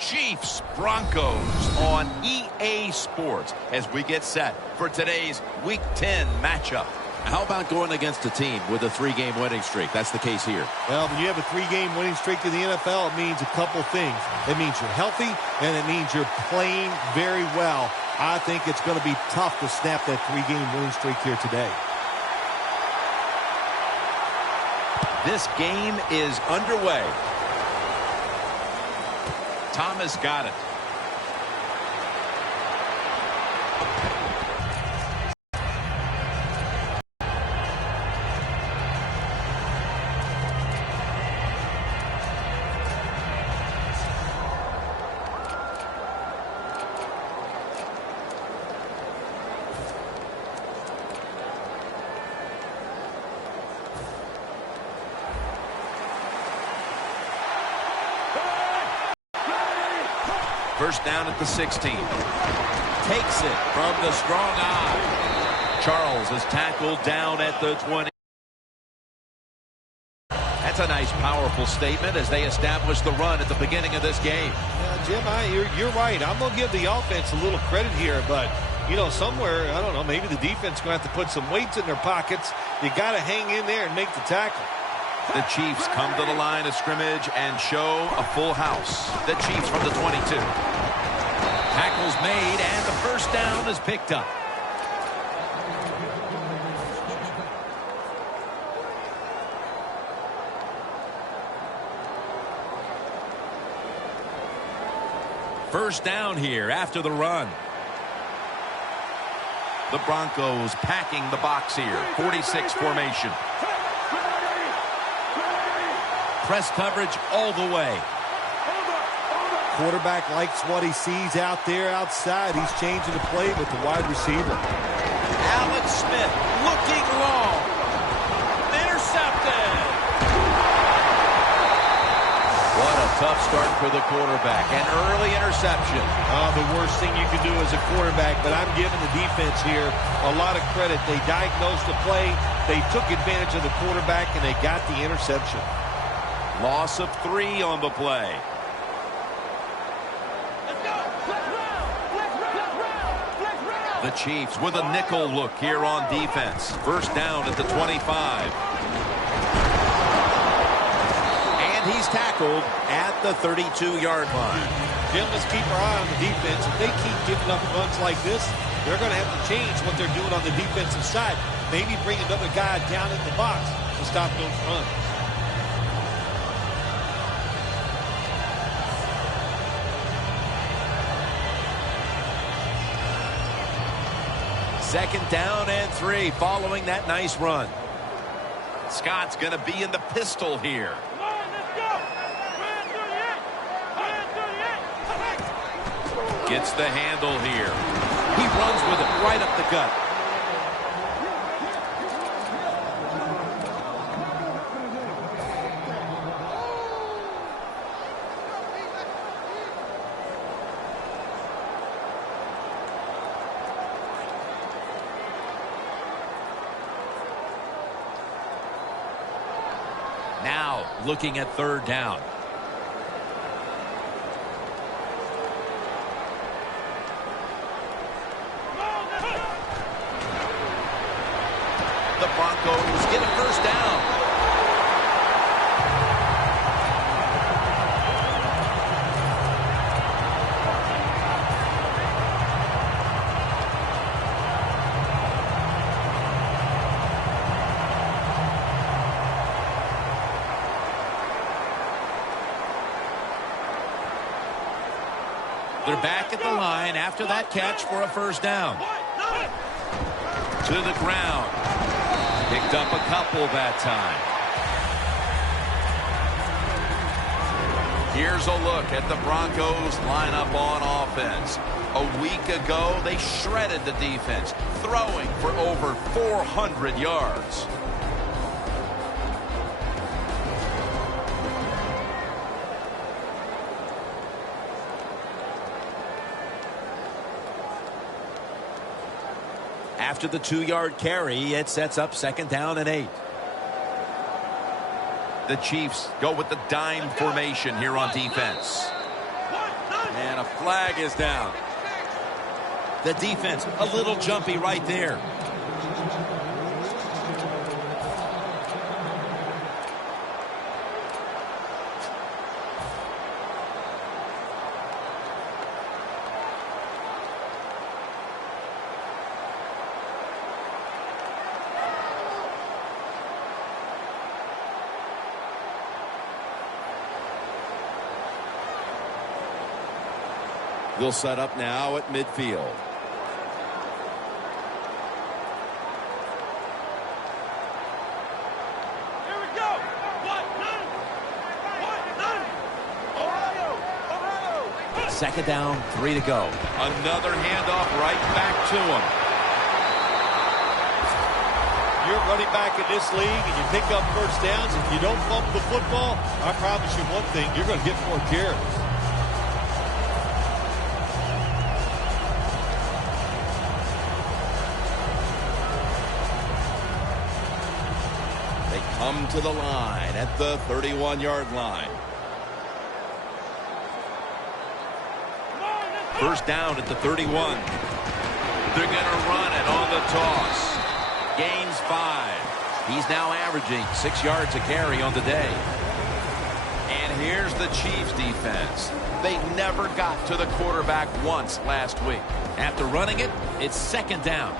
Chiefs Broncos on EA Sports as we get set for today's Week 10 matchup. How about going against a team with a 3-game winning streak? That's the case here. Well, when you have a 3-game winning streak in the NFL, it means a couple things. It means you're healthy, and it means you're playing very well. I think it's going to be tough to snap that 3-game winning streak here today. This game is underway. Thomas got it. First down at the 16. Takes it from the strong eye. Charles is tackled down at the 20. That's a nice, powerful statement as they establish the run at the beginning of this game. Yeah, Jim, you're right. I'm going to give the offense a little credit here, but, you know, somewhere, I don't know, maybe the defense is going to have to put some weights in their pockets. You got to hang in there and make the tackle. The Chiefs come to the line of scrimmage and show a full house. The Chiefs from the 22. Tackle's made, and the first down is picked up. First down here after the run. The Broncos packing the box here. 46 formation. Press coverage all the way. Quarterback likes what he sees out there outside. He's changing the play with the wide receiver. Alex Smith looking long. Intercepted. What a tough start for the quarterback. An early interception. The worst thing you can do as a quarterback, but I'm giving the defense here a lot of credit. They diagnosed the play. They took advantage of the quarterback, and they got the interception. Loss of 3 on the play. The Chiefs with a nickel look here on defense. First down at the 25. And he's tackled at the 32-yard line. Jim, let's keep our eye on the defense. If they keep giving up runs like this, they're going to have to change what they're doing on the defensive side. Maybe bring another guy down in the box to stop those runs. Second down and 3 following that nice run. Scott's going to be in the pistol here. Gets the handle here. He runs with it right up the gut. Now looking at third down. The Broncos get a first down. They're back at the line after that catch for a first down. To the ground. Picked up a couple that time. Here's a look at the Broncos lineup on offense. A week ago, they shredded the defense, throwing for over 400 yards. After the 2-yard carry, it sets up second down and 8. The Chiefs go with the dime formation here on defense. And a flag is down. The defense, a little jumpy right there. They'll set up now at midfield. Here we go. 1-9. Second down, 3 to go. Another handoff right back to him. You're running back in this league and you pick up first downs. If you don't fumble the football, I promise you one thing, you're going to get more carries. Come to the line at the 31-yard line. First down at the 31. They're going to run it on the toss. Gains 5. He's now averaging 6 yards a carry on the day. And here's the Chiefs defense. They never got to the quarterback once last week. After running it, it's second down.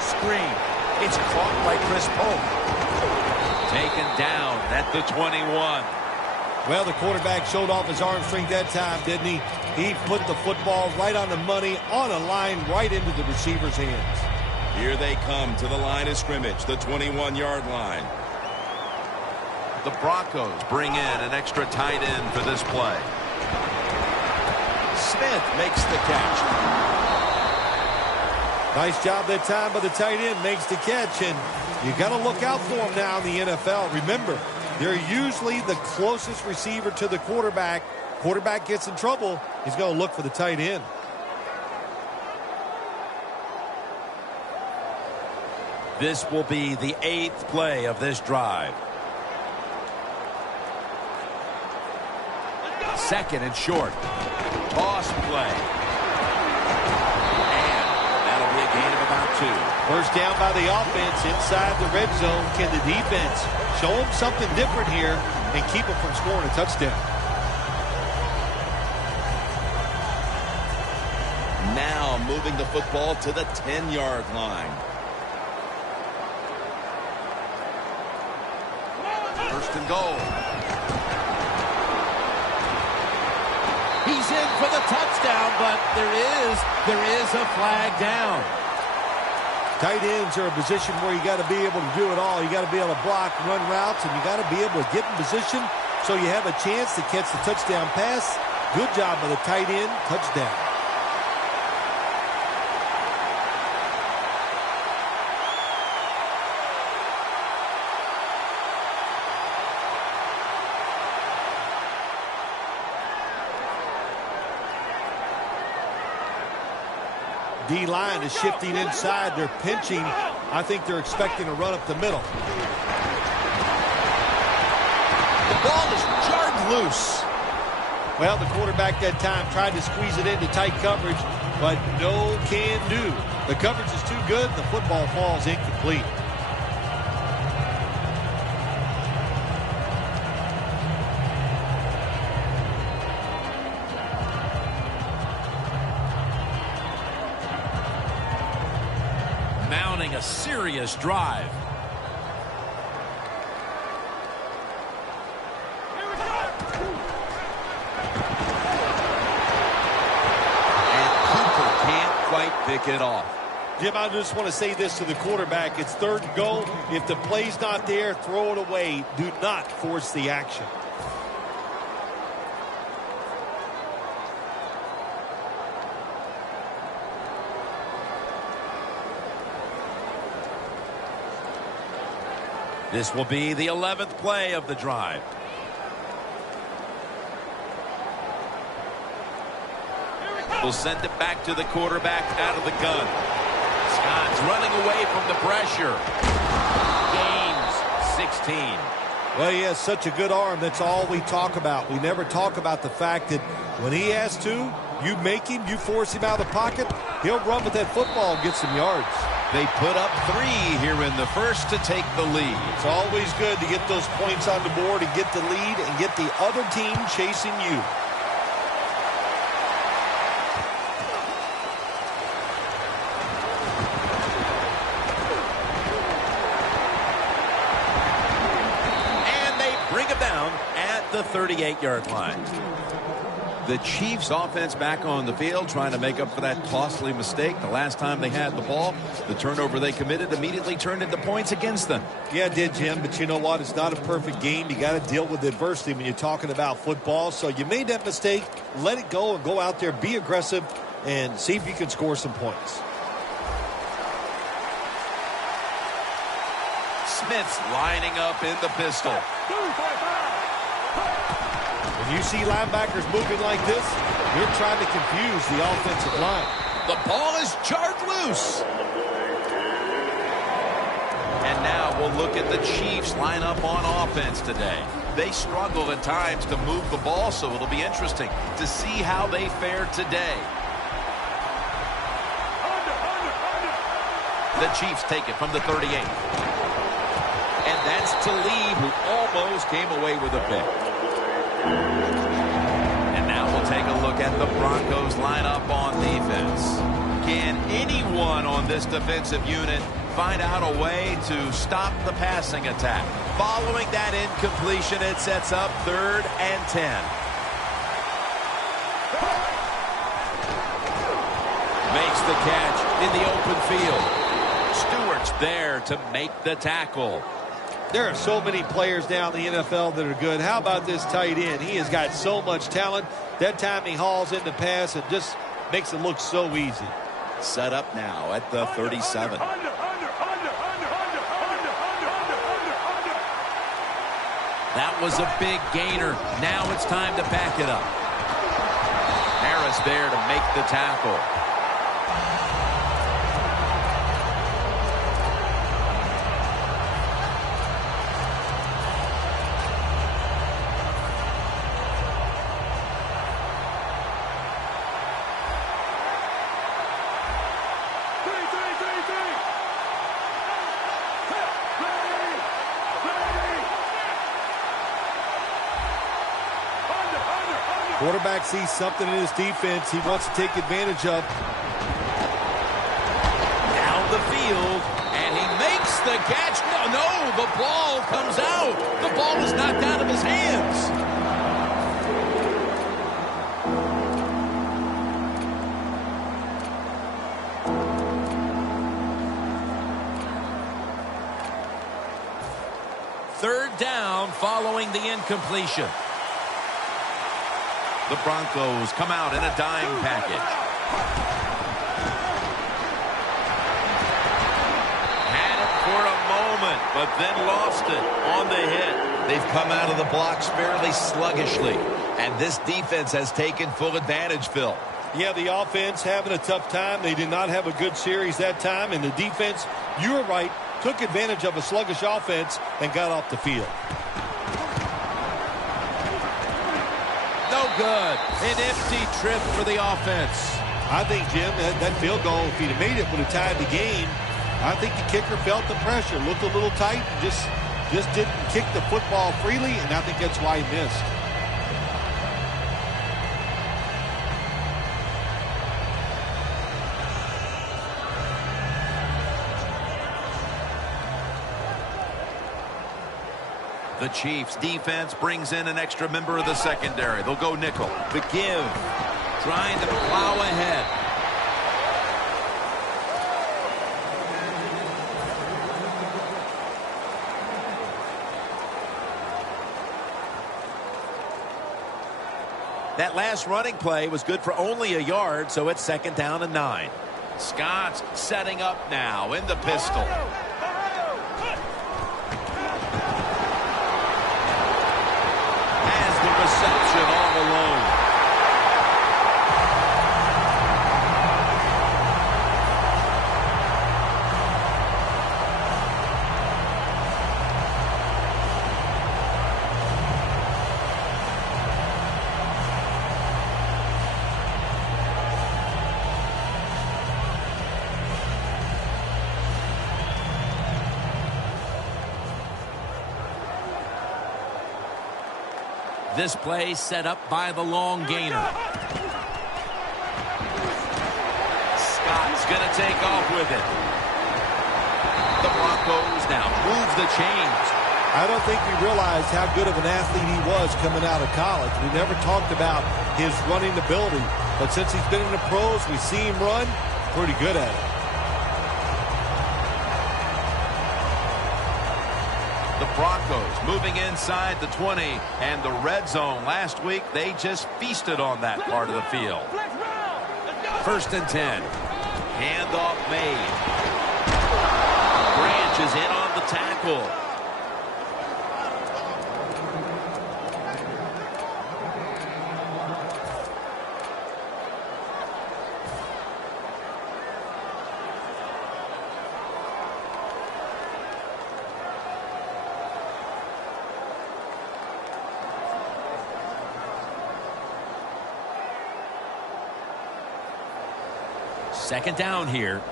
Screen. It's caught by Chris Polk. Taken down at the 21. Well, the quarterback showed off his arm strength that time, didn't he? He put the football right on the money, on a line, right into the receiver's hands. Here they come to the line of scrimmage, the 21-yard line. The Broncos bring in an extra tight end for this play. Smith makes the catch. Nice job that time by the tight end, makes the catch, and you got to look out for him now in the NFL. Remember, they're usually the closest receiver to the quarterback. Quarterback gets in trouble, he's going to look for the tight end. This will be the 8th play of this drive. Second and short. Toss play. That'll be a gain of about 2. First down by the offense inside the red zone. Can the defense show them something different here and keep them from scoring a touchdown? Now moving the football to the 10-yard line. First and goal. He's in for the touchdown, but there is a flag down. Tight ends are a position where you got to be able to do it all. You got to be able to block, run routes, and you got to be able to get in position so you have a chance to catch the touchdown pass. Good job by the tight end. Touchdown. D-line is shifting inside. They're pinching. I think they're expecting a run up the middle. The ball is jarred loose. Well, the quarterback that time tried to squeeze it into tight coverage, but no can do. The coverage is too good. The football falls incomplete. Mounting a serious drive. And Cooper can't quite pick it off. Jim, I just want to say this to the quarterback. It's third and goal. If the play's not there, throw it away. Do not force the action. This will be the 11th play of the drive. We'll send it back to the quarterback out of the gun. Scott's running away from the pressure. Gains 16. Well, he has such a good arm. That's all we talk about. We never talk about the fact that when he has to, you make him, you force him out of the pocket, he'll run with that football and get some yards. They put up 3 here in the first to take the lead. It's always good to get those points on the board and get the lead and get the other team chasing you. The 38-yard line. The Chiefs offense back on the field trying to make up for that costly mistake. The last time they had the ball, the turnover they committed immediately turned into points against them. Yeah, it did, Jim, but you know what? It's not a perfect game. You got to deal with adversity when you're talking about football. So you made that mistake, let it go and go out there, be aggressive, and see if you can score some points. Smith's lining up in the pistol. When you see linebackers moving like this, you're trying to confuse the offensive line. The ball is jarred loose. And now we'll look at the Chiefs line up on offense today. They struggle at times to move the ball, so it'll be interesting to see how they fare today. The Chiefs take it from the 38. And that's Talib, who almost came away with a pick. And now we'll take a look at the Broncos lineup on defense. Can anyone on this defensive unit find out a way to stop the passing attack? Following that incompletion, it sets up 3rd and 10. Makes the catch in the open field. Stewart's there to make the tackle. There are so many players now in the NFL that are good. How about this tight end? He has got so much talent. That time he hauls in the pass and just makes it look so easy. Set up now at the 37. That was a big gainer. Now it's time to back it up. Harris there to make the tackle. Quarterback sees something in his defense he wants to take advantage of. Down the field, and he makes the catch. No, the ball comes out. The ball is knocked out of his hands. Third down following the incompletion. The Broncos come out in a dime package. Had it for a moment, but then lost it on the hit. They've come out of the blocks fairly sluggishly, and this defense has taken full advantage, Phil. Yeah, the offense having a tough time. They did not have a good series that time, and the defense, you were right, took advantage of a sluggish offense and got off the field. No good. An empty trip for the offense. I think, Jim, that field goal, if he'd have made it, would have tied the game. I think the kicker felt the pressure, looked a little tight, and just didn't kick the football freely, and I think that's why he missed. The Chiefs defense brings in an extra member of the secondary. They'll go nickel. The give. Trying to plow ahead. That last running play was good for only a yard, so it's 2nd down and 9. Scott's setting up now in the pistol. Reception all alone. This play set up by the long gainer. Scott's going to take off with it. The Broncos now move the chains. I don't think we realized how good of an athlete he was coming out of college. We never talked about his running ability. But since he's been in the pros, we see him run pretty good at it. The Broncos moving inside the 20 and the red zone. Last week, they just feasted on that part of the field. 1st and 10. Handoff made. Branch is in on the tackle. Second down here.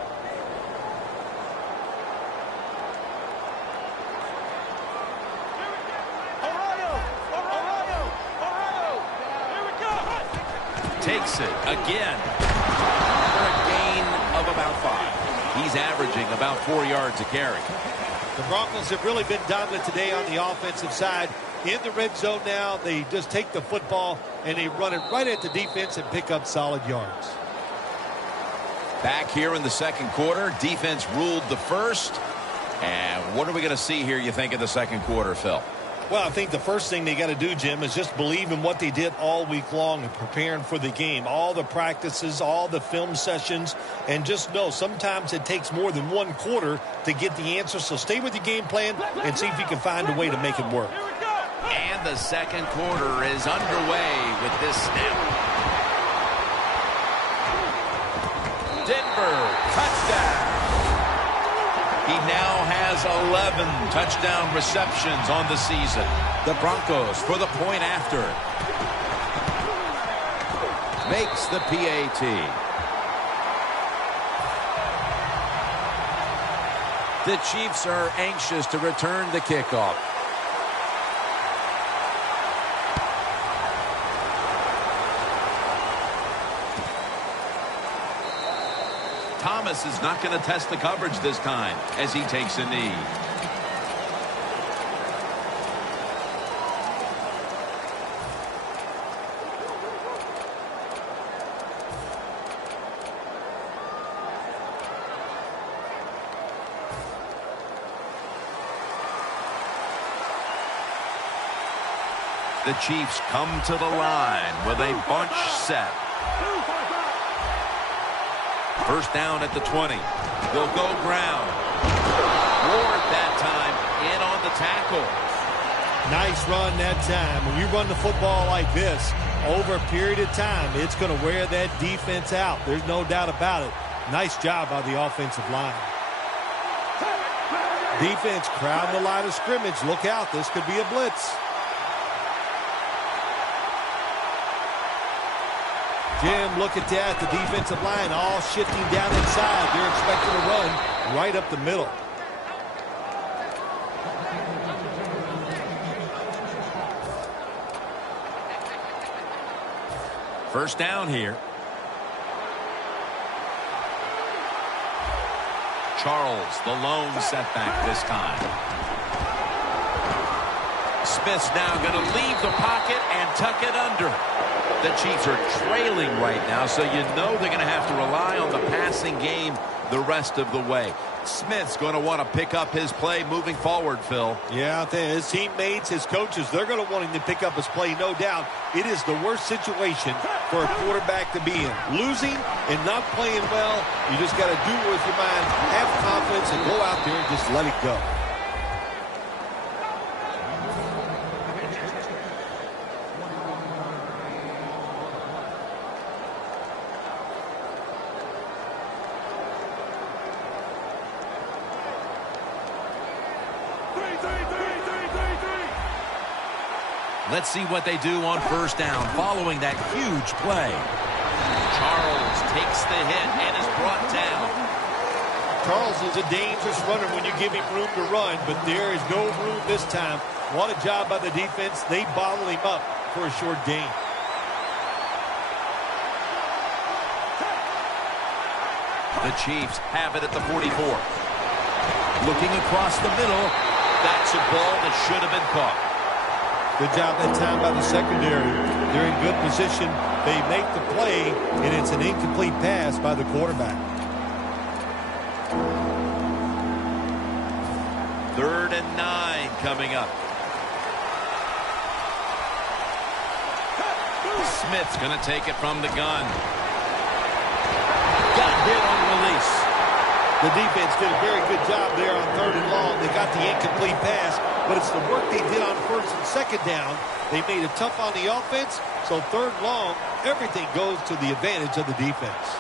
Takes it again for a gain of about 5. He's averaging about 4 yards a carry. The Broncos have really been dominant today on the offensive side. In the red zone now, they just take the football and they run it right at the defense and pick up solid yards. Back here in the second quarter, defense ruled the first. And what are we going to see here, you think, in the second quarter, Phil? Well, I think the first thing they got to do, Jim, is just believe in what they did all week long and preparing for the game. All the practices, all the film sessions, and just know sometimes it takes more than one quarter to get the answer. So stay with your game plan and see if you can find a way to make it work. And the second quarter is underway with this snap. Denver, touchdown. He now has 11 touchdown receptions on the season. The Broncos for the point after. Makes the PAT. The Chiefs are anxious to return the kickoff. Thomas is not going to test the coverage this time as he takes a knee. The Chiefs come to the line with a bunch set. First down at the 20. They'll go ground. Ward that time in on the tackle. Nice run that time. When you run the football like this, over a period of time, it's going to wear that defense out. There's no doubt about it. Nice job by the offensive line. Defense crowding the line of scrimmage. Look out. This could be a blitz. Jim, look at that. The defensive line all shifting down inside. They're expecting to run right up the middle. First down here. Charles, the lone setback this time. Smith's now going to leave the pocket and tuck it under. The Chiefs are trailing right now, so you know they're going to have to rely on the passing game the rest of the way. Smith's going to want to pick up his play moving forward, Phil. Yeah, I think his teammates, his coaches, they're going to want him to pick up his play, no doubt. It is the worst situation for a quarterback to be in. Losing and not playing well, you just got to do it with your mind, have confidence, and go out there and just let it go. Let's see what they do on first down following that huge play. Charles takes the hit and is brought down. Charles is a dangerous runner when you give him room to run, but there is no room this time. What a job by the defense. They bottled him up. for a short gain. The Chiefs have it at the 44. Looking across the middle. That's a ball that should have been caught. Good job that time by the secondary. They're in good position. They make the play, and it's an incomplete pass by the quarterback. 3rd and 9 coming up. Smith's going to take it from the gun. Got hit on release. The defense did a very good job there on 3rd and long. They got the incomplete pass, but it's the work they did on 1st and 2nd down. They made it tough on the offense, so 3rd and long, everything goes to the advantage of the defense.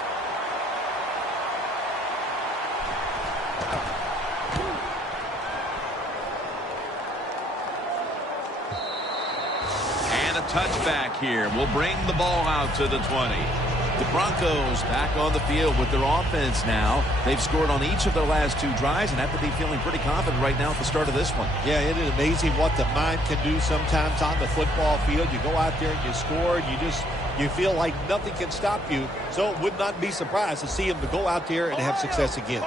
And a touchback here will bring the ball out to the 20. The Broncos back on the field with their offense now. They've scored on each of their last 2 drives and have to be feeling pretty confident right now at the start of this one. Yeah, it is amazing what the mind can do sometimes on the football field. You go out there and you score, and you feel like nothing can stop you. So it would not be surprised to see them to go out there and have success again.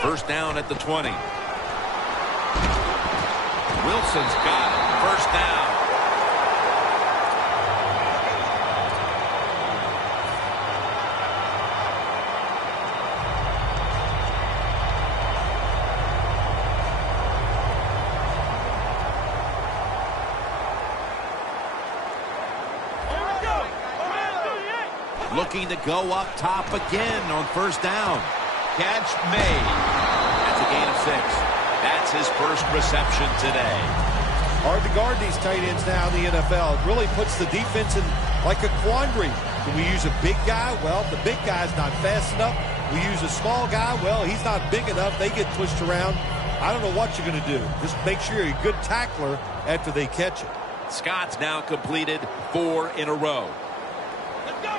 1st down at the 20. Wilson's got it. 1st down. Looking to go up top again on 1st down. Catch made. That's a gain of 6. That's his 1st reception today. Hard to guard these tight ends now in the NFL. It really puts the defense in like a quandary. Do we use a big guy? Well, the big guy's not fast enough. We use a small guy. Well, he's not big enough. They get pushed around. I don't know what you're going to do. Just make sure you're a good tackler after they catch it. Scott's now completed 4 in a row.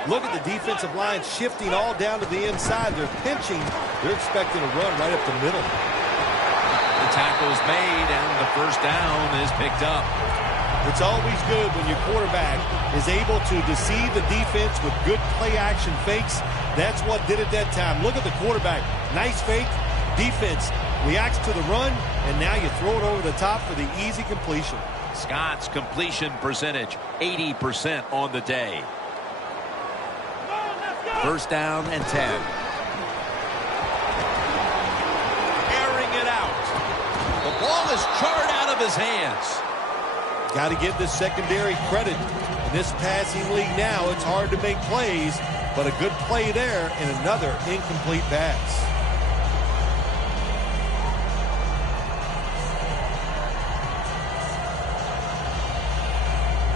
Look at the defensive line shifting all down to the inside. They're pinching. They're expecting a run right up the middle. The tackle's made, and the 1st down is picked up. It's always good when your quarterback is able to deceive the defense with good play-action fakes. That's what did it that time. Look at the quarterback. Nice fake. Defense reacts to the run, and now you throw it over the top for the easy completion. Scott's completion percentage, 80% on the day. 1st down and 10. Airing it out. The ball is charred out of his hands. Got to give the secondary credit. In this passing league now, it's hard to make plays, but a good play there and another incomplete pass.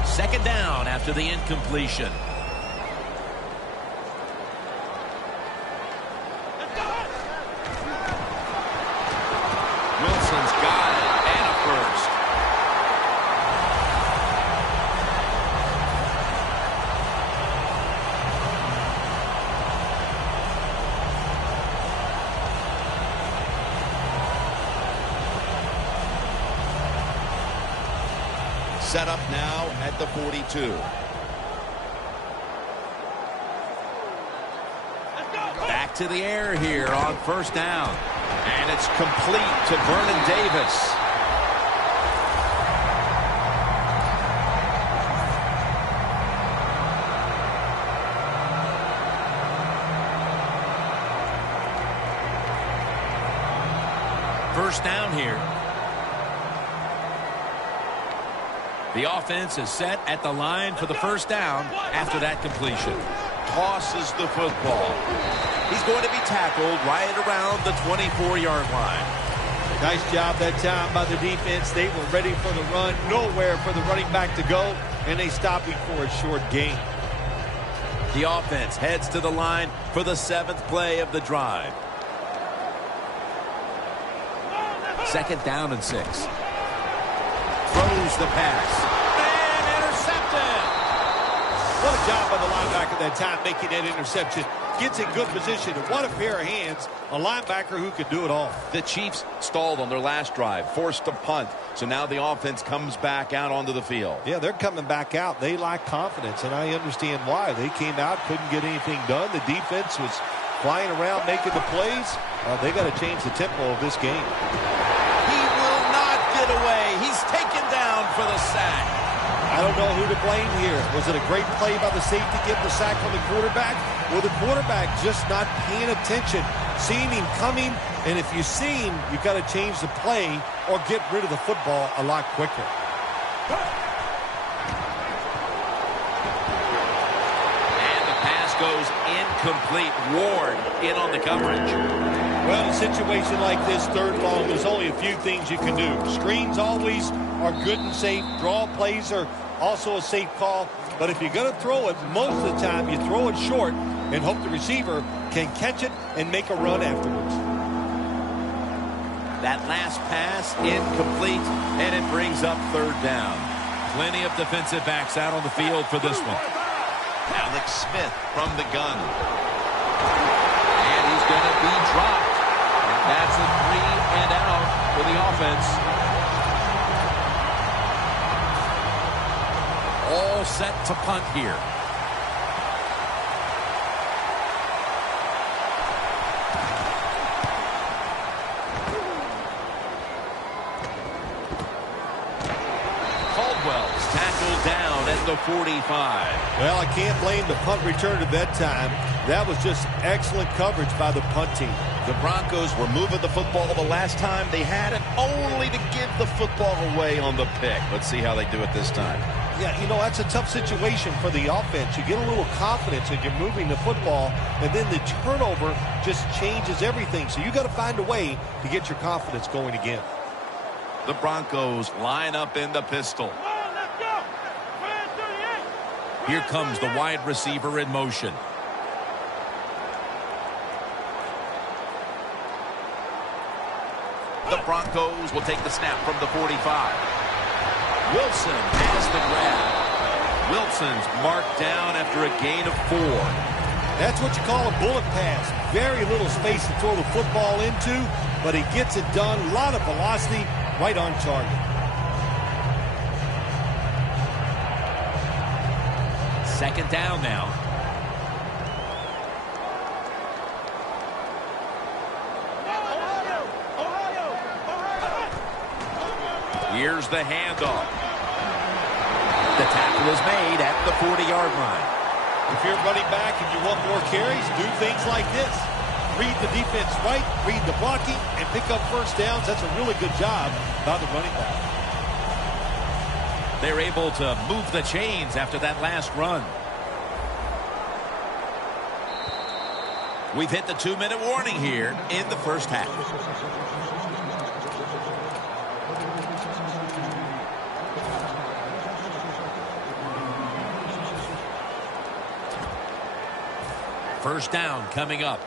Second down after the incompletion. Wilson's got it, and a 1st. Set up now at the 42. Back to the air here on 1st down. And it's complete to Vernon Davis. First down here. The offense is set at the line for the 1st down after that completion. Tosses the football. He's going to be tackled right around the 24-yard line. Nice job that time by the defense. They were ready for the run. Nowhere for the running back to go, and they stopped him for a short gain. The offense heads to the line for the 7th play of the drive. 2nd down and 6. Throws the pass. And intercepted. What a job by the linebacker that time making that interception. gets in good position. And what a pair of hands, a linebacker who could do it all. The Chiefs stalled on their last drive, forced a punt. So now the offense comes back out onto the field. Yeah, they're coming back out. They lack confidence, and I understand why. They came out, couldn't get anything done. The defense was flying around making the plays. They got to change the tempo of this game. He will not get away. He's taken down for the sack. I don't know who to blame here. Was it a great play by the safety getting the sack on the quarterback? Or the quarterback just not paying attention, seeing him coming, and if you see him, you've got to change the play or get rid of the football a lot quicker. And the pass goes incomplete. Ward in on the coverage. Well, in a situation like this, third long, there's only a few things you can do. Screens always are good and safe. Draw plays are also a safe call. But if you're going to throw it, most of the time you throw it short and hope the receiver can catch it and make a run afterwards. That last pass incomplete, and it brings up third down. Plenty of defensive backs out on the field for this one. Alex Smith from the gun. And he's going to be dropped. And that's a 3 and out for the offense. All set to punt here. Caldwell's tackled down at the 45. Well, I can't blame the punt return at that time. That was just excellent coverage by the punt team. The Broncos were moving the football the last time they had it, only to give the football away on the pick. Let's see how they do it this time. Yeah, you know, that's a tough situation for the offense. You get a little confidence and you're moving the football, and then the turnover just changes everything. So you got to find a way to get your confidence going again. The Broncos line up in the pistol. Come on, let's go. Red 38. Here comes the wide receiver in motion. The Broncos will take the snap from the 45. Wilson has the grab. Wilson's marked down after a gain of 4. That's what you call a bullet pass. Very little space to throw the football into, but he gets it done. A lot of velocity, right on target. Second down now. Here's the handoff. The tackle is made at the 40-yard line. If you're running back and you want more carries, do things like this. Read the defense right, read the blocking, and pick up first downs. That's a really good job by the running back. They're able to move the chains after that last run. We've hit the 2-minute warning here in the first half. First down coming up.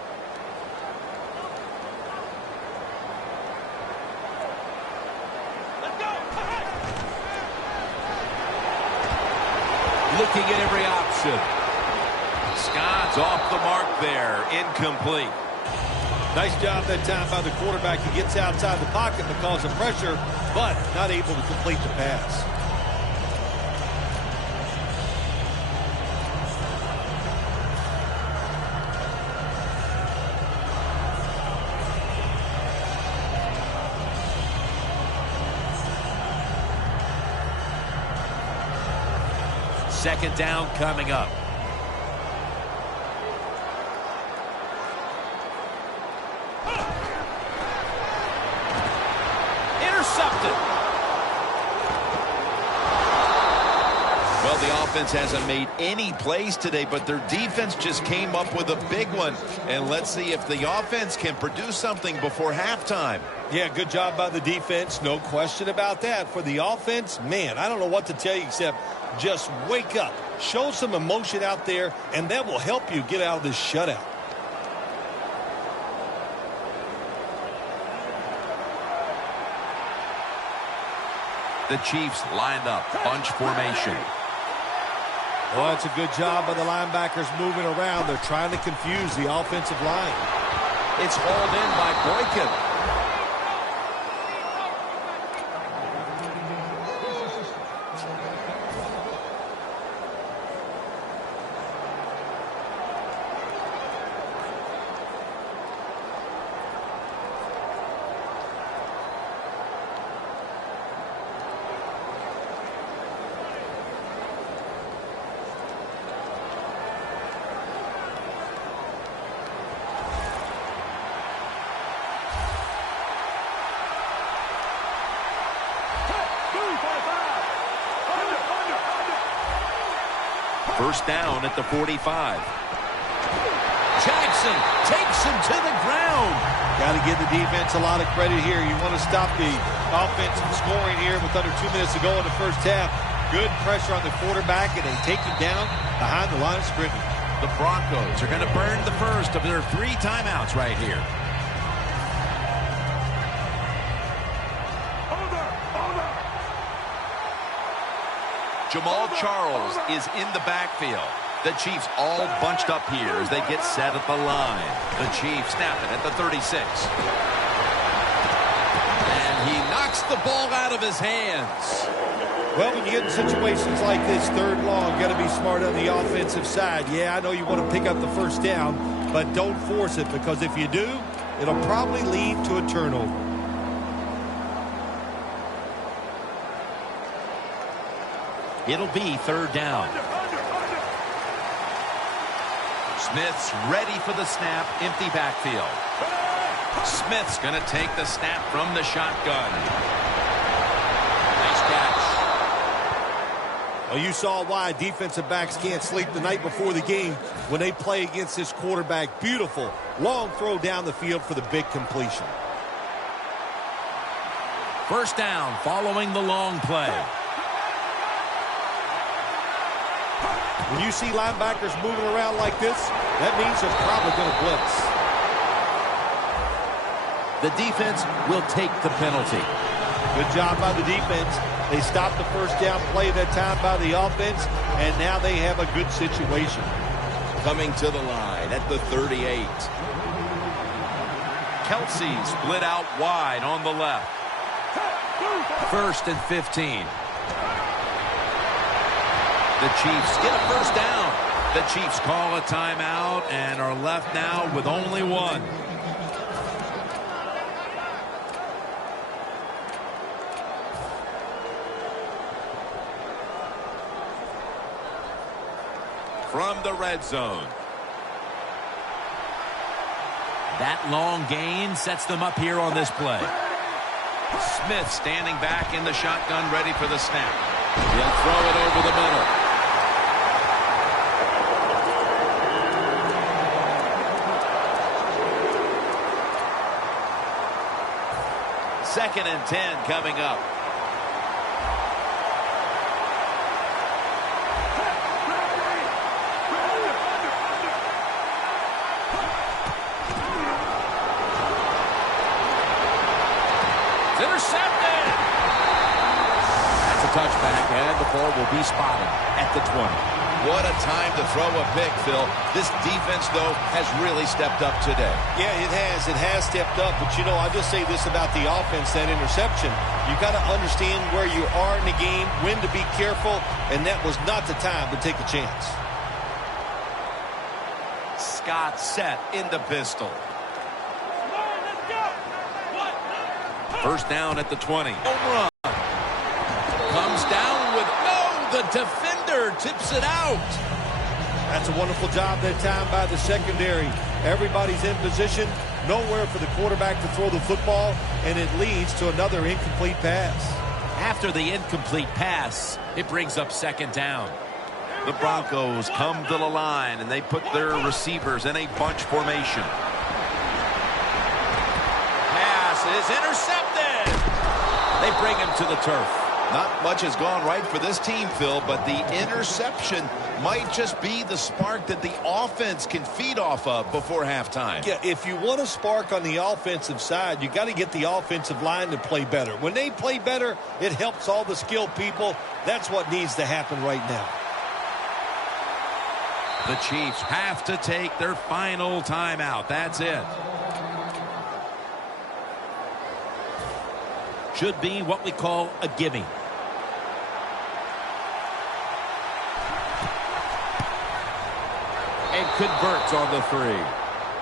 Let's go. Looking at every option. Scott's off the mark there. Incomplete. Nice job that time by the quarterback. He gets outside the pocket because of pressure, but not able to complete the pass. Second down coming up. Intercepted. Well, the offense hasn't made any plays today, but their defense just came up with a big one. And let's see if the offense can produce something before halftime. Yeah, good job by the defense. No question about that. For the offense, man, I don't know what to tell you except just wake up. Show some emotion out there, and that will help you get out of this shutout. The Chiefs lined up, bunch formation. Well, that's a good job by the linebackers moving around. They're trying to confuse the offensive line. It's hauled in by Boykin. First down at the 45. Jackson takes him to the ground. Got to give the defense a lot of credit here. You want to stop the offense from scoring here with under 2 minutes to go in the first half. Good pressure on the quarterback, and they take him down behind the line of scrimmage. The Broncos are going to burn the first of their 3 timeouts right here. Jamal Charles is in the backfield. The Chiefs all bunched up here as they get set at the line. The Chiefs snap it at the 36. And he knocks the ball out of his hands. Well, when you get in situations like this, third long, got to be smart on the offensive side. Yeah, I know you want to pick up the first down, but don't force it, because if you do, it'll probably lead to a turnover. It'll be third down. Smith's ready for the snap. Empty backfield. Smith's going to take the snap from the shotgun. Nice catch. Well, you saw why defensive backs can't sleep the night before the game when they play against this quarterback. Beautiful long throw down the field for the big completion. First down following the long play. When you see linebackers moving around like this, that means they're probably going to blitz. The defense will take the penalty. Good job by the defense. They stopped the first down play that time by the offense, and now they have a good situation. Coming to the line at the 38. Kelsey split out wide on the left. First and 15. The Chiefs get a first down. The Chiefs call a timeout and are left now with only one. From the red zone. That long gain sets them up here on this play. Smith standing back in the shotgun, ready for the snap. He'll throw it over the middle. Second and 10 coming up. It's intercepted. That's a touchback, and the ball will be spotted at the 20. What a time to throw a pick, Phil. This defense, though, has really stepped up today. Yeah, it has. It has stepped up. But, you know, I'll just say this about the offense, that interception. You got to understand where you are in the game, when to be careful, and that was not the time to take a chance. Scott set in the pistol. First down at the 20. Home run. Comes down with the defender tips it out. That's a wonderful job that time by the secondary. Everybody's in position, nowhere for the quarterback to throw the football, and it leads to another incomplete pass. After the incomplete pass, it brings up second down. The Broncos come to the line, and they put their receivers in a bunch formation. Pass is intercepted. They bring him to the turf. Not much has gone right for this team, Phil, but the interception might just be the spark that the offense can feed off of before halftime. Yeah, if you want a spark on the offensive side, you got to get the offensive line to play better. When they play better, it helps all the skilled people. That's what needs to happen right now. The Chiefs have to take their final timeout. That's it. Should be what we call a gimme. And converts on the three.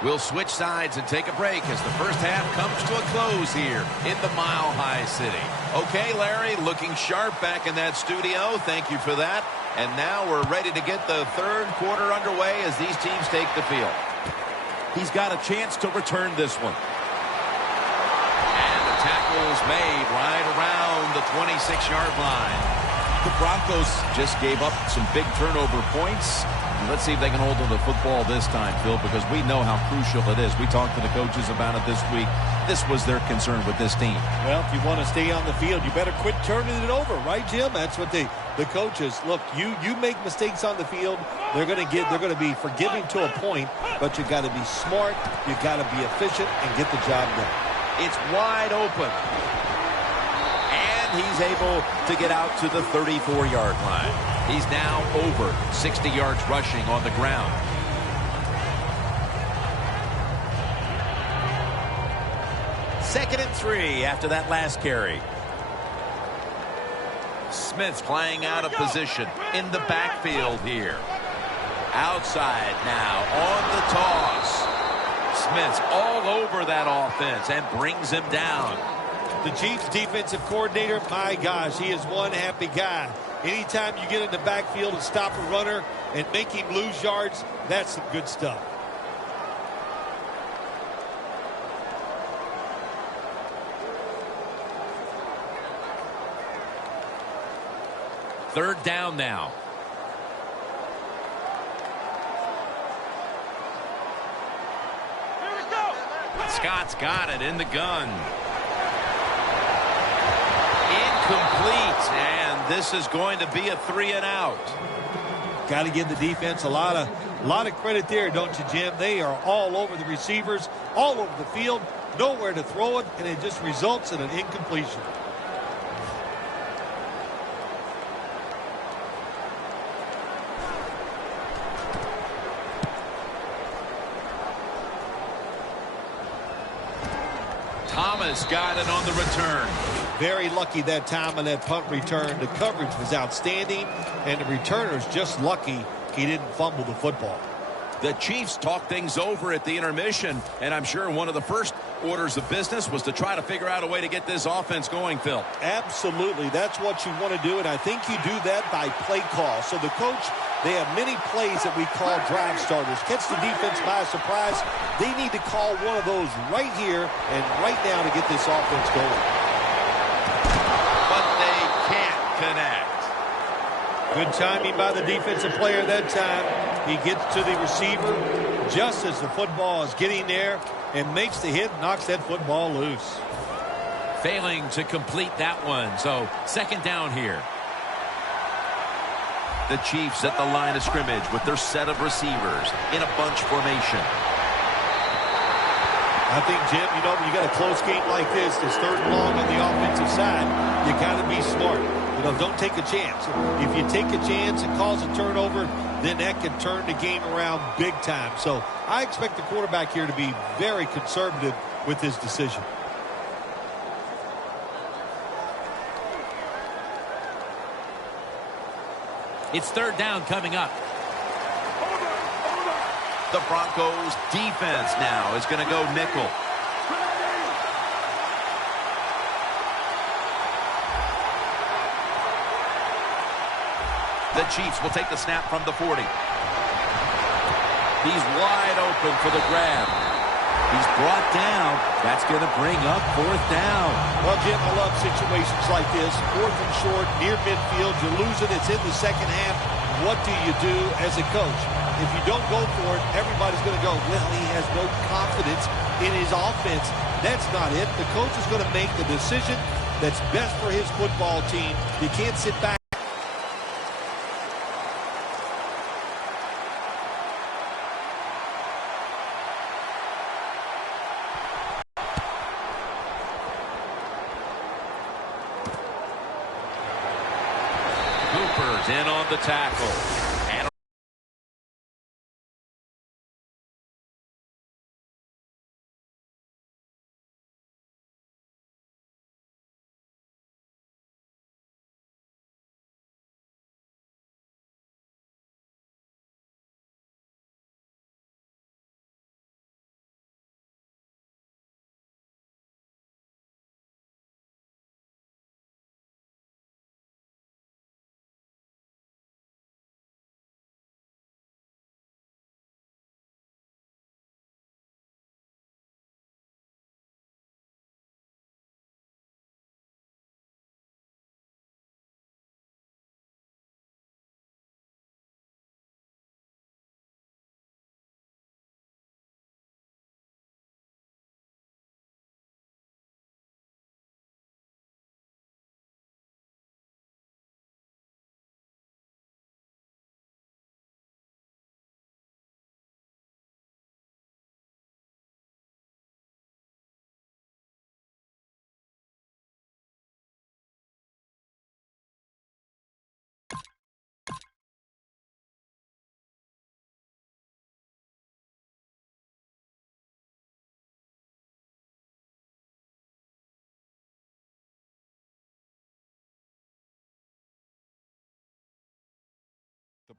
We'll switch sides and take a break as the first half comes to a close here in the Mile High City. Okay, Larry, looking sharp back in that studio. Thank you for that. And now we're ready to get the third quarter underway as these teams take the field. He's got a chance to return this one. And the tackle's made right around the 26-yard line. The Broncos just gave up some big turnover points. Let's see if they can hold on to the football this time, Phil, because we know how crucial it is. We talked to the coaches about it this week. This was their concern with this team. Well, if you want to stay on the field, you better quit turning it over, right, Jim? That's what the coaches look. You make mistakes on the field, they're going to be forgiving to a point, but you got to be smart, you got to be efficient, and get the job done. It's wide open. And he's able to get out to the 34-yard line. He's now over 60 yards rushing on the ground. Second and 3 after that last carry. Smith's playing out of position in the backfield here. Outside now on the toss. Smith's all over that offense and brings him down. The Chiefs defensive coordinator, my gosh, he is one happy guy. Anytime you get in the backfield and stop a runner and make him lose yards, that's some good stuff. Third down now. Here we go. Scott's got it in the gun. Incomplete, and this is going to be a 3-and-out. Got to give the defense a lot of credit there, don't you, Jim? They are all over the receivers, all over the field, nowhere to throw it, and it just results in an incompletion. Thomas got it on the return. Very lucky that time on that punt return. The coverage was outstanding, and the returner's just lucky he didn't fumble the football. The Chiefs talked things over at the intermission, and I'm sure one of the first orders of business was to try to figure out a way to get this offense going, Phil. Absolutely. That's what you want to do, and I think you do that by play call. So the coach, they have many plays that we call drive starters. Catch the defense by surprise. They need to call one of those right here and right now to get this offense going. But they can't connect. Good timing by the defensive player that time. He gets to the receiver just as the football is getting there and makes the hit, knocks that football loose. Failing to complete that one, so second down here. The Chiefs at the line of scrimmage with their set of receivers in a bunch formation. I think, Jim, you know, when you got a close game like this, this third and long on the offensive side, you got to be smart. You know, don't take a chance. If you take a chance and cause a turnover, then that can turn the game around big time. So I expect the quarterback here to be very conservative with his decision. It's third down coming up. The Broncos defense now is going to go nickel. The Chiefs will take the snap from the 40. He's wide open for the grab. He's brought down. That's going to bring up fourth down. Well, Jim, I love situations like this. Fourth and short, near midfield. You lose it. It's in the second half. What do you do as a coach? If you don't go for it, everybody's going to go, well, he has no confidence in his offense. That's not it. The coach is going to make the decision that's best for his football team. You can't sit back. Cooper's in on the tackle.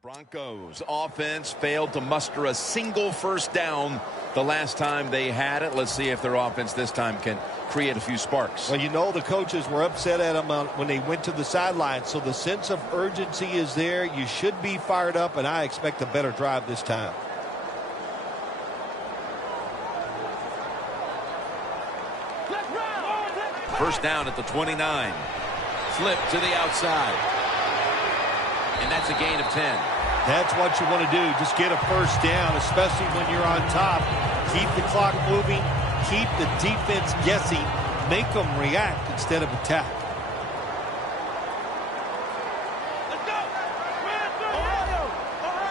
Broncos offense failed to muster a single first down the last time they had it. Let's see if their offense this time can create a few sparks. Well, you know the coaches were upset at them when they went to the sideline, so the sense of urgency is there. You should be fired up, and I expect a better drive this time. First down at the 29. Flip to the outside. And that's a gain of 10. That's what you want to do. Just get a first down, especially when you're on top. Keep the clock moving. Keep the defense guessing. Make them react instead of attack.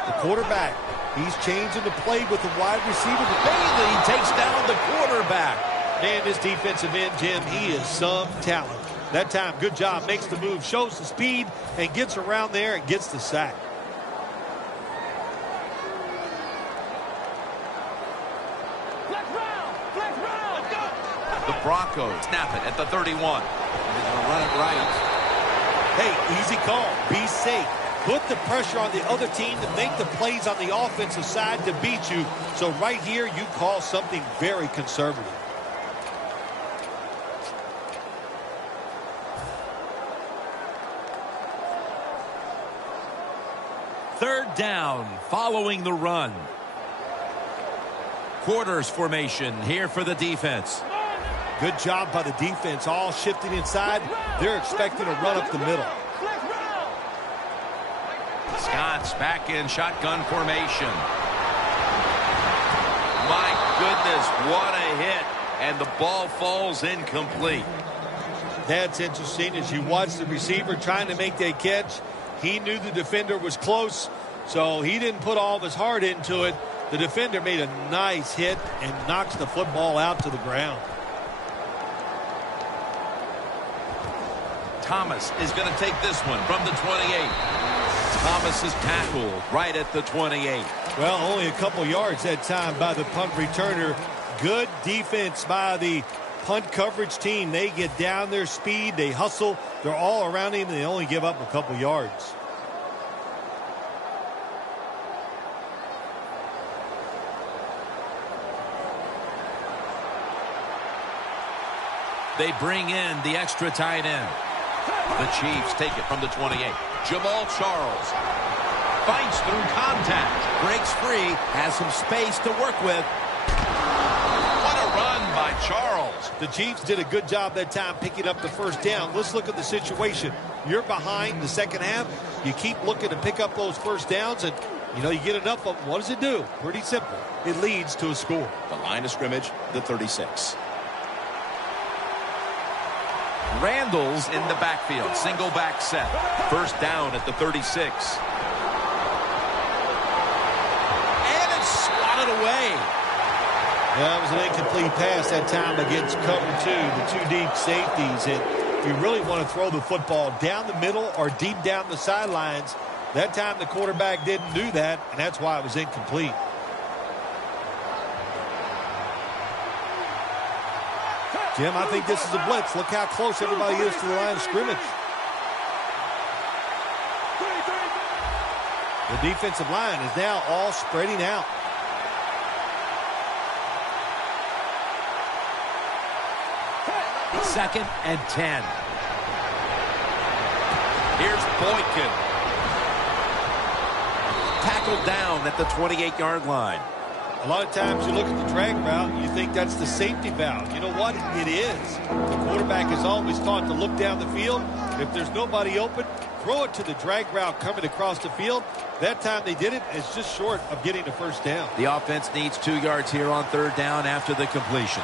The quarterback, he's changing the play with the wide receiver. Bailey takes down the quarterback. Man, this defensive end, Jim, he is some talent. That time, good job. Makes the move, shows the speed, and gets around there and gets the sack. The Broncos snap it at the 31. They're going to run it right. Hey, easy call. Be safe. Put the pressure on the other team to make the plays on the offensive side to beat you. So right here, you call something very conservative. Third down following the run. Quarters formation here for the defense. Good job by the defense, all shifting inside. They're expecting to run up the middle. Scott's back in shotgun formation. My goodness, what a hit. And the ball falls incomplete. That's interesting as you watch the receiver trying to make that catch. He knew the defender was close, so he didn't put all of his heart into it. The defender made a nice hit and knocks the football out to the ground. Thomas is going to take this one from the 28. Thomas is tackled right at the 28. Well, only a couple yards that time by the punt returner. Good defense by the punt coverage team. They get down their speed. They hustle. They're all around him. They only give up a couple yards. They bring in the extra tight end. The Chiefs take it from the 28. Jamal Charles fights through contact. Breaks free. Has some space to work with. What a run by Charles. The Chiefs did a good job that time picking up the first down. Let's look at the situation. You're behind the second half. You keep looking to pick up those first downs, and, you know, you get enough of them. What does it do? Pretty simple. It leads to a score. The line of scrimmage, the 36. Randall's in the backfield. Single back set. First down at the 36. And it's swatted away. That was an incomplete pass that time against cover two, the two deep safeties. And you really want to throw the football down the middle or deep down the sidelines. That time the quarterback didn't do that, and that's why it was incomplete. Jim, I think this is a blitz. Look how close everybody is to the line of scrimmage. The defensive line is now all spreading out. Second and 10. Here's Boykin. Tackled down at the 28-yard line. A lot of times you look at the drag route, you think that's the safety valve. You know what? It is. The quarterback is always taught to look down the field. If there's nobody open, throw it to the drag route coming across the field. That time they did it. It's just short of getting the first down. The offense needs 2 yards here on third down after the completion.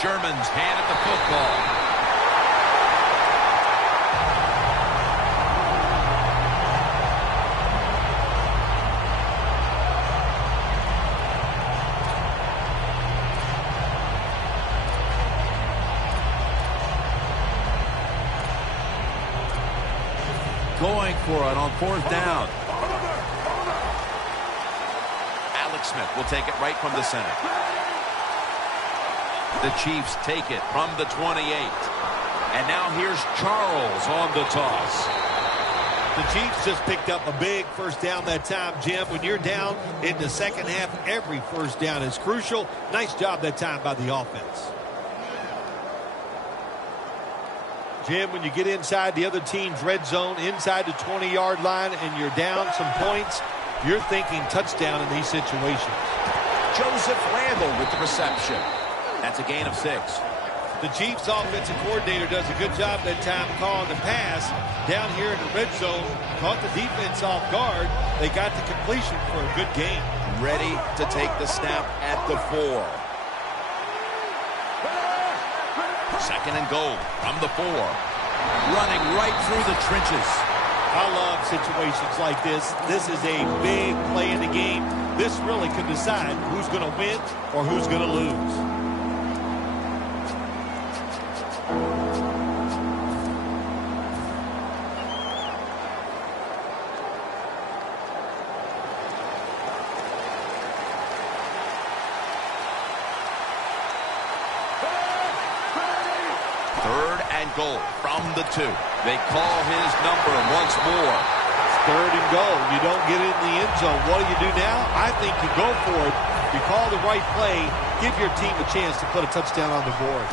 Sherman's hand at the football. Going for it on fourth down. Alex Smith will take it right from the center. The Chiefs take it from the 28. And now here's Charles on the toss. The Chiefs just picked up a big first down that time, Jim. When you're down in the second half, every first down is crucial. Nice job that time by the offense. Jim, when you get inside the other team's red zone, inside the 20-yard line, and you're down some points, you're thinking touchdown in these situations. Joseph Randall with the reception. That's a gain of 6. The Chiefs offensive coordinator does a good job that time calling the pass down here in the red zone. Caught the defense off guard. They got the completion for a good game. Ready to take the snap at the 4. Second and goal from the 4. Running right through the trenches. I love situations like this. This is a big play in the game. This really could decide who's going to win or who's going to lose. Third and goal from the 2. They call his number once more. Third and goal. You don't get it in the end zone. What do you do now? I think you go for it. You call the right play. Give your team a chance to put a touchdown on the board.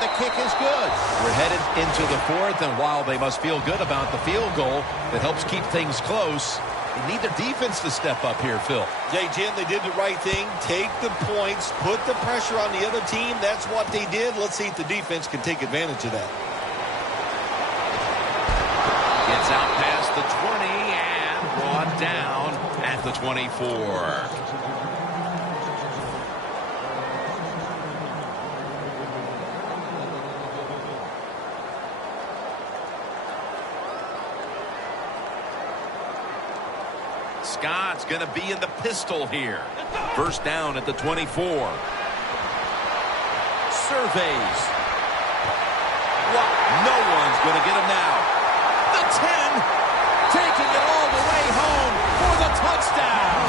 The kick is good. We're headed into the 4th, and while they must feel good about the field goal that helps keep things close, they need their defense to step up here, Phil. Jay, Jim, they did the right thing. Take the points. Put the pressure on the other team. That's what they did. Let's see if the defense can take advantage of that. Gets out past the 20 and brought down at the 24. Scott's going to be in the pistol here. First down at the 24. Surveys. What? No one's going to get him now. The 10, taking it all the way home for the touchdown.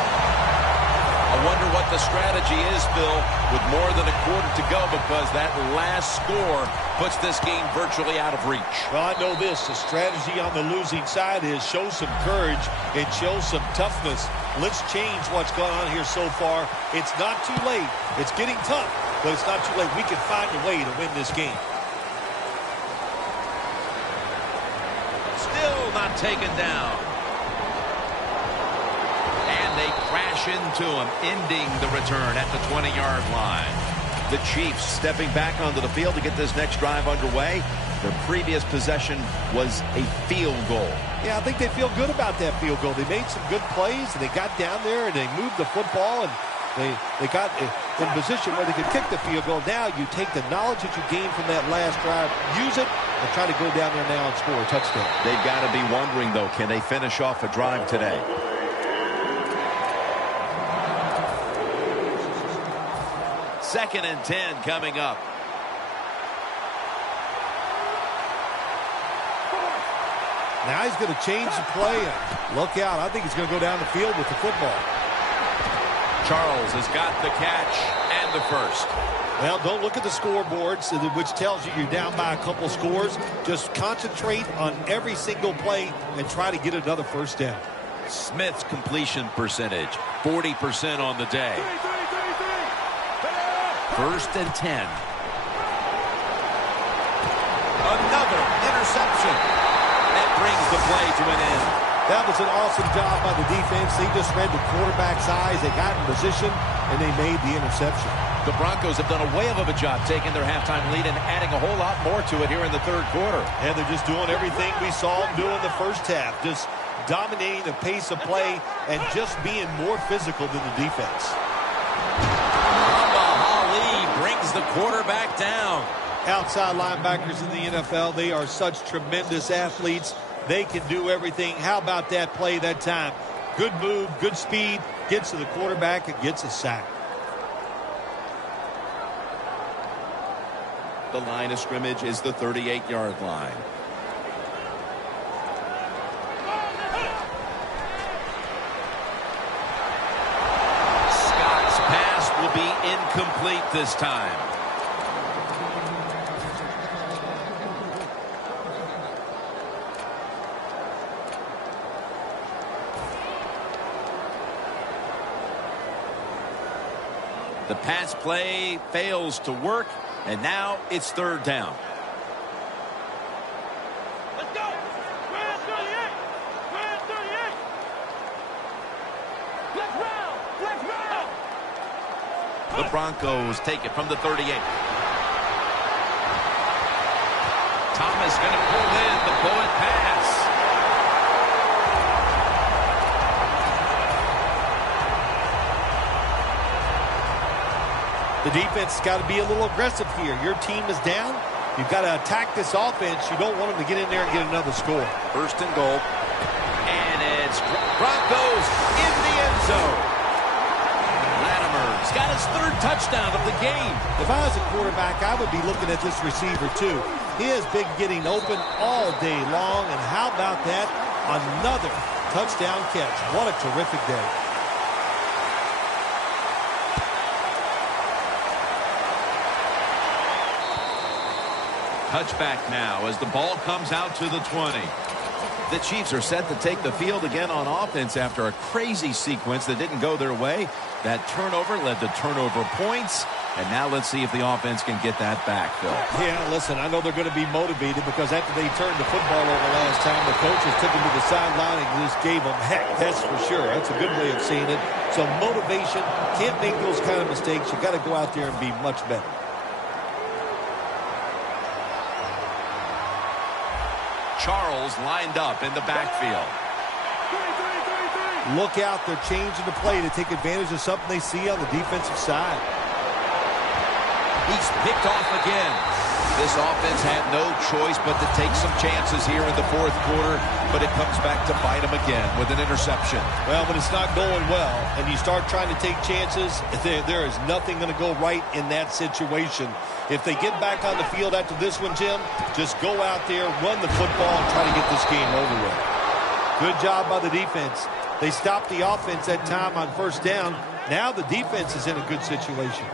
I wonder what the strategy is, Phil, with more than a quarter to go, because that last score puts this game virtually out of reach. Well, I know this. The strategy on the losing side is show some courage and show some toughness. Let's change what's gone on here so far. It's not too late. It's getting tough, but it's not too late. We can find a way to win this game. Still not taken down. And they crash into him, ending the return at the 20-yard line. The Chiefs stepping back onto the field to get this next drive underway. Their previous possession was a field goal. Yeah, I think they feel good about that field goal. They made some good plays, and they got down there, and they moved the football, and they got in position where they could kick the field goal. Now you take the knowledge that you gained from that last drive, use it, and try to go down there now and score a touchdown. They've got to be wondering, though, can they finish off a drive today? Second and 10 coming up. Now he's going to change the play. And look out. I think he's going to go down the field with the football. Charles has got the catch and the first. Well, don't look at the scoreboards, which tells you you're down by a couple scores. Just concentrate on every single play and try to get another first down. Smith's completion percentage, 40% on the day. First and 10. Another interception. That brings the play to an end. That was an awesome job by the defense. They just read the quarterback's eyes. They got in position, and they made the interception. The Broncos have done a whale of a job taking their halftime lead and adding a whole lot more to it here in the third quarter. And they're just doing everything we saw them do in the first half. Just dominating the pace of play and just being more physical than the defense. Brings the quarterback down. Outside linebackers in the NFL, they are such tremendous athletes. They can do everything. How about that play that time? Good move, good speed, gets to the quarterback and gets a sack. The line of scrimmage is the 38-yard line. Will be incomplete this time. The pass play fails to work, and now it's third down. Let's go. Square 38. Square 38. Flex round. Flex round. The Broncos take it from the 38. Thomas going to pull in the bullet pass. The defense has got to be a little aggressive here. Your team is down. You've got to attack this offense. You don't want them to get in there and get another score. First and goal. And it's Broncos in the end zone. Latimer's got his third touchdown of the game. If I was a quarterback, I would be looking at this receiver too. He has been getting open all day long, and how about that? Another touchdown catch. What a terrific day. Touchback now as the ball comes out to the 20. The Chiefs are set to take the field again on offense after a crazy sequence that didn't go their way. That turnover led to turnover points. And now let's see if the offense can get that back, Phil. Yeah, listen, I know they're going to be motivated because after they turned the football over last time, the coaches took them to the sideline and just gave them heck. That's for sure. That's a good way of seeing it. So motivation, can't make those kind of mistakes. You got to go out there and be much better. Charles lined up in the backfield. Look out, they're changing the play to take advantage of something they see on the defensive side. He's picked off again. This offense had no choice but to take some chances here in the fourth quarter, but it comes back to bite him again with an interception. Well, when it's not going well and you start trying to take chances, there is nothing going to go right in that situation. If they get back on the field after this one, Jim, just go out there, run the football, and try to get this game over with. Good job by the defense. They stopped the offense that time on first down. Now the defense is in a good situation.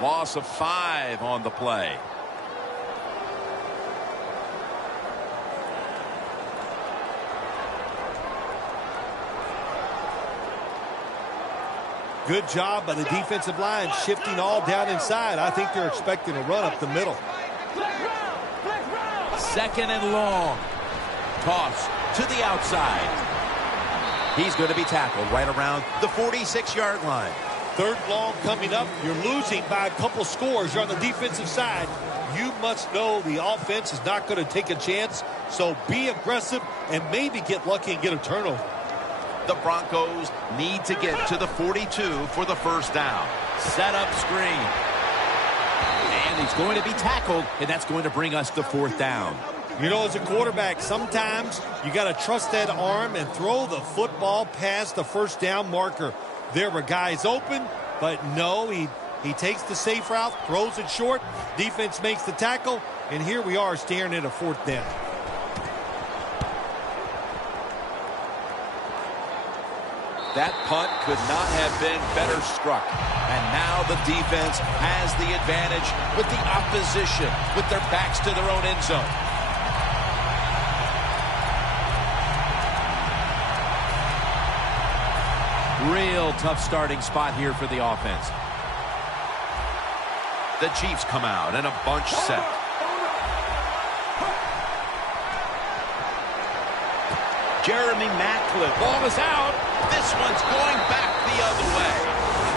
Loss of 5 on the play. Good job by the defensive line shifting all down inside. I think they're expecting a run up the middle. Second and long. Toss to the outside. He's going to be tackled right around the 46-yard line. Third long coming up. You're losing by a couple scores. You're on the defensive side. You must know the offense is not going to take a chance. So be aggressive and maybe get lucky and get a turnover. The Broncos need to get to the 42 for the first down. Set up screen. And he's going to be tackled, and that's going to bring us to fourth down. You know, as a quarterback, sometimes you got to trust that arm and throw the football past the first down marker. There were guys open, but no, he takes the safe route, throws it short. Defense makes the tackle, and here we are staring at a fourth down. That punt could not have been better struck. And now the defense has the advantage with the opposition, with their backs to their own end zone. Real tough starting spot here for the offense. The Chiefs come out in a bunch set. Jeremy Maclin. Ball is out. This one's going back the other way.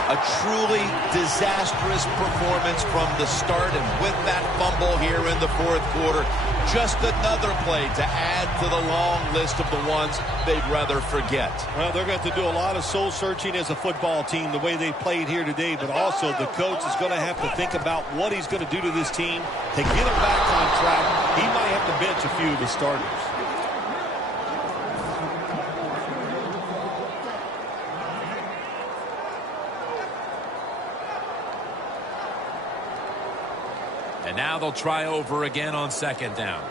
A truly disastrous performance from the start, and with that fumble here in the fourth quarter, just another play to add to the long list of the ones they'd rather forget. Well, they're going to do a lot of soul searching as a football team the way they played here today, but also the coach is going to have to think about what he's going to do to this team to get them back on track. He might have to bench a few of the starters. And now they'll try over again on second down.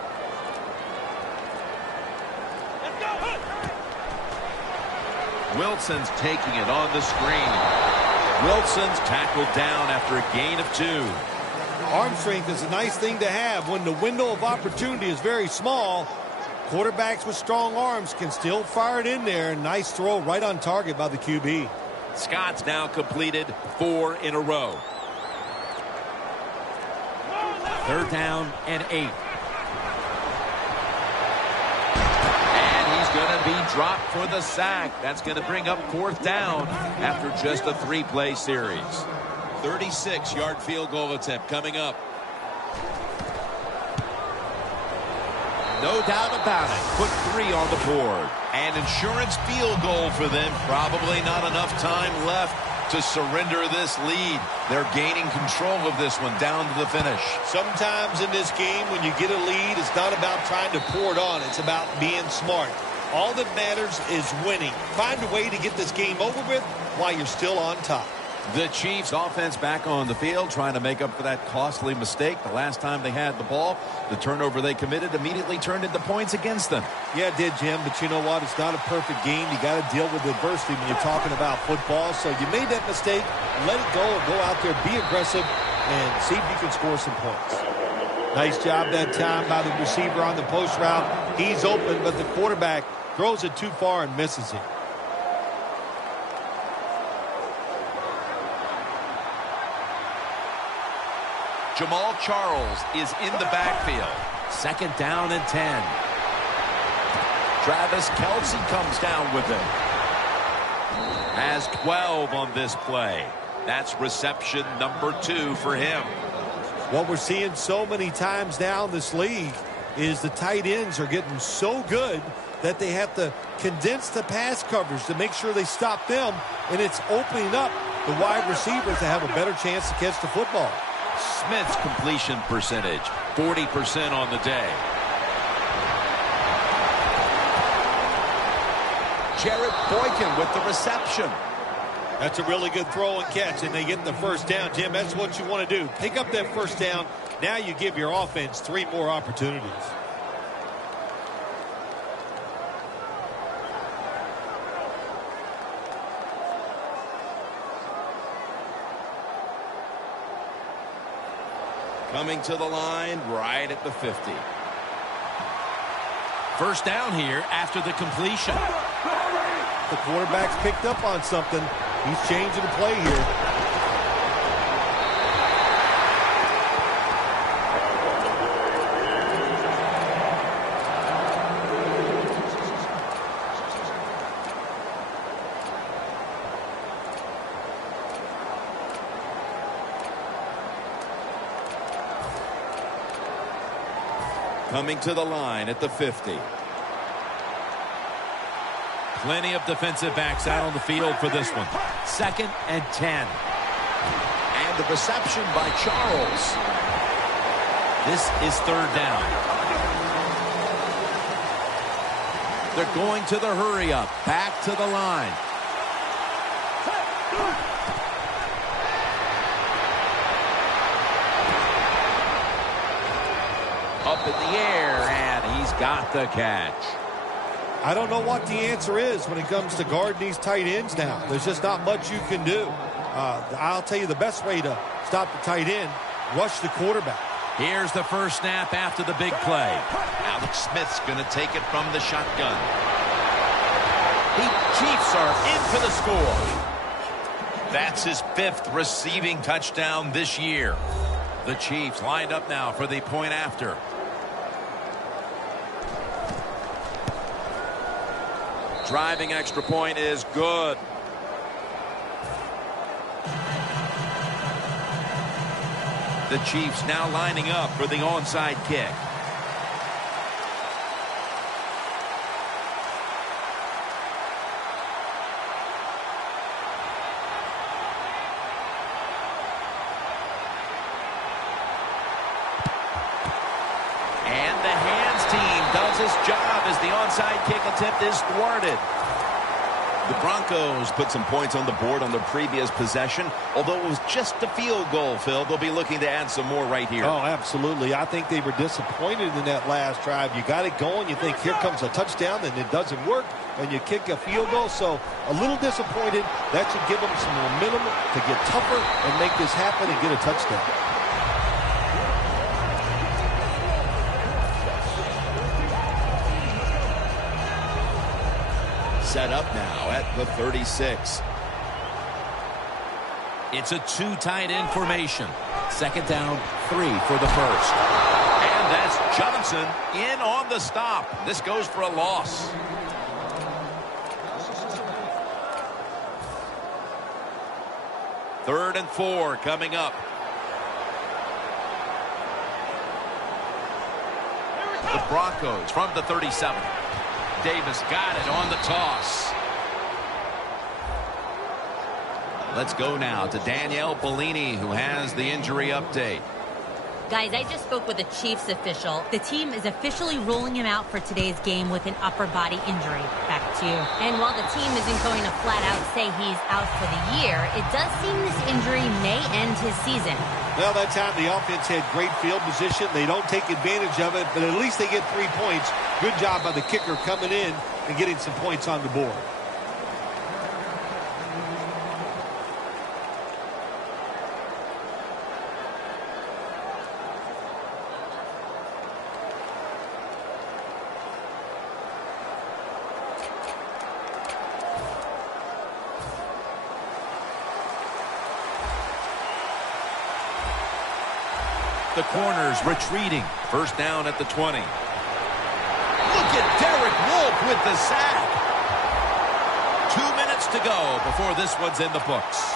Wilson's taking it on the screen. Wilson's tackled down after a gain of 2. Arm strength is a nice thing to have when the window of opportunity is very small. Quarterbacks with strong arms can still fire it in there. Nice throw right on target by the QB. Scott's now completed 4 in a row. 3rd down and 8. And he's going to be dropped for the sack. That's going to bring up 4th down after just a 3-play series. 36-yard field goal attempt coming up. No doubt about it. Put 3 on the board. An insurance field goal for them. Probably not enough time left to surrender this lead. They're gaining control of this one down to the finish. Sometimes in this game, when you get a lead, it's not about trying to pour it on. It's about being smart. All that matters is winning. Find a way to get this game over with while you're still on top. The Chiefs offense back on the field trying to make up for that costly mistake the last time they had the ball. The turnover they committed immediately turned into points against them. Yeah, it did, Jim, but you know what? It's not a perfect game. You got to deal with adversity when you're talking about football. So you made that mistake, let it go, and go out there, be aggressive, and see if you can score some points. Nice job that time by the receiver on the post route. He's open, but the quarterback throws it too far and misses it. Jamal Charles is in the backfield. 2nd down and 10. Travis Kelce comes down with it. Has 12 on this play. That's reception number 2 for him. What we're seeing so many times now in this league is the tight ends are getting so good that they have to condense the pass coverage to make sure they stop them, and it's opening up the wide receivers to have a better chance to catch the football. Smith's completion percentage, 40% on the day. Jared Boykin with the reception. That's a really good throw and catch, and they get the 1st down, Jim. That's what you want to do. Pick up that 1st down. Now you give your offense 3 more opportunities. Coming to the line right at the 50. 1st down here after the completion. The quarterback's picked up on something. He's changing the play here. Coming to the line at the 50. Plenty of defensive backs out on the field for this one. 2nd and 10. And the reception by Charles. This is 3rd down. They're going to the hurry up. Back to the line. Up in the air, and he's got the catch. I don't know what the answer is when it comes to guarding these tight ends now. There's just not much you can do. I'll tell you the best way to stop the tight end, rush the quarterback. Here's the 1st snap after the big play. Alex Smith's going to take it from the shotgun. The Chiefs are in for the score. That's his 5th receiving touchdown this year. The Chiefs lined up now for the point after. Driving extra point is good. The Chiefs now lining up for the onside kick. And the hands team does its job as the onside kick attempt is thwarted. The Broncos put some points on the board on their previous possession. Although it was just a field goal, Phil, they'll be looking to add some more right here. Oh, absolutely. I think they were disappointed in that last drive. You got it going. You think here comes a touchdown, and it doesn't work, and you kick a field goal. So a little disappointed. That should give them some momentum to get tougher and make this happen and get a touchdown. Set up now at the 36. It's a two tight end formation. Second down, 3 for the first. And that's Johnson in on the stop. This goes for a loss. Third and 4 coming up. The Broncos from the 37. Davis got it on the toss. Let's go now to Danielle Bellini, who has the injury update. Guys, I just spoke with a Chiefs official. The team is officially ruling him out for today's game with an upper body injury. Back to you. And while the team isn't going to flat out say he's out for the year, it does seem this injury may end his season. Well, that time the offense had great field position. They don't take advantage of it, but at least they get 3 points. Good job by the kicker coming in and getting some points on the board. The corners retreating. First down at the 20. Look at Derek Wolfe with the sack. 2 minutes to go before this one's in the books.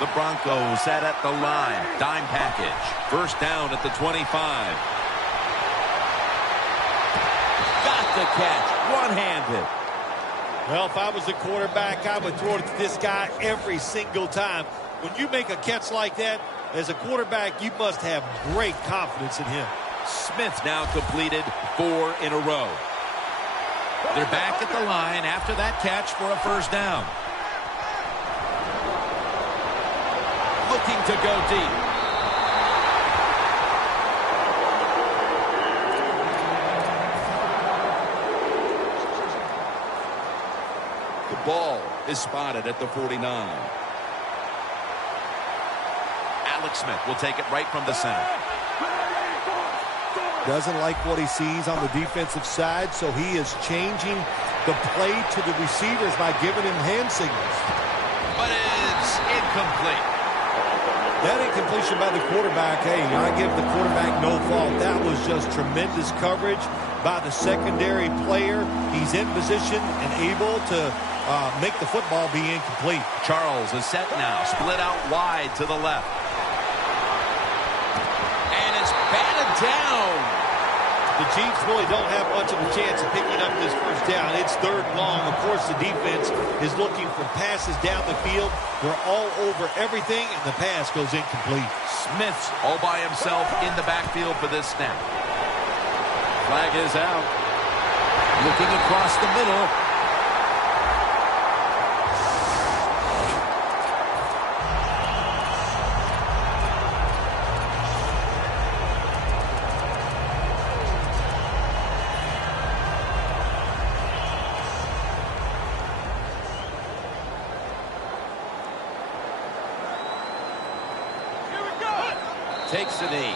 The Broncos set at the line. Dime package. First down at the 25. The catch, one-handed. Well, if I was the quarterback, I would throw it to this guy every single time. When you make a catch like that, as a quarterback, you must have great confidence in him. Smith now completed 4 in a row. They're back at the line after that catch for a first down. Looking to go deep. Ball is spotted at the 49. Alex Smith will take it right from the center. Doesn't like what he sees on the defensive side, so he is changing the play to the receivers by giving him hand signals. But it's incomplete. That incompletion by the quarterback, hey, I give the quarterback no fault. That was just tremendous coverage by the secondary player. He's in position and able to make the football be incomplete. Charles is set now, split out wide to the left. And it's batted down. The Chiefs really don't have much of a chance of picking up this first down. It's third and long. Of course, the defense is looking for passes down the field. They're all over everything, and the pass goes incomplete. Smith's all by himself in the backfield for this snap. Flag is out. Looking across the middle. Takes a knee.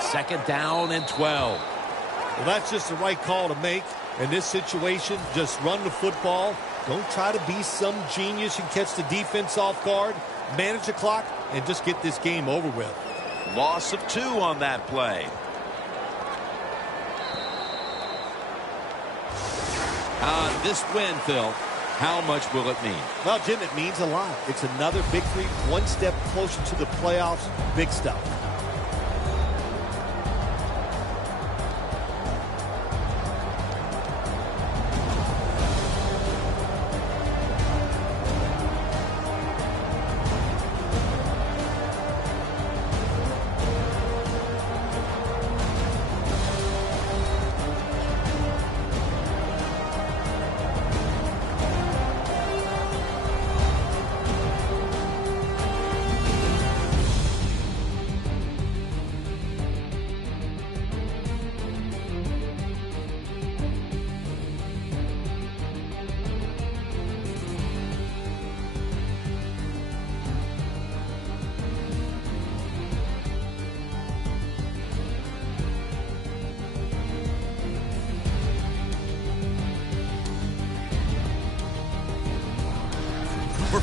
Second down and 12. Well, that's just the right call to make. In this situation, just run the football. Don't try to be some genius and catch the defense off guard. Manage the clock and just get this game over with. Loss of 2 on that play. This win, Phil, how much will it mean? Well, Jim, it means a lot. It's another victory, one step closer to the playoffs. Big stuff.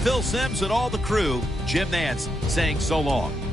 For Phil Simms and all the crew, Jim Nance saying so long.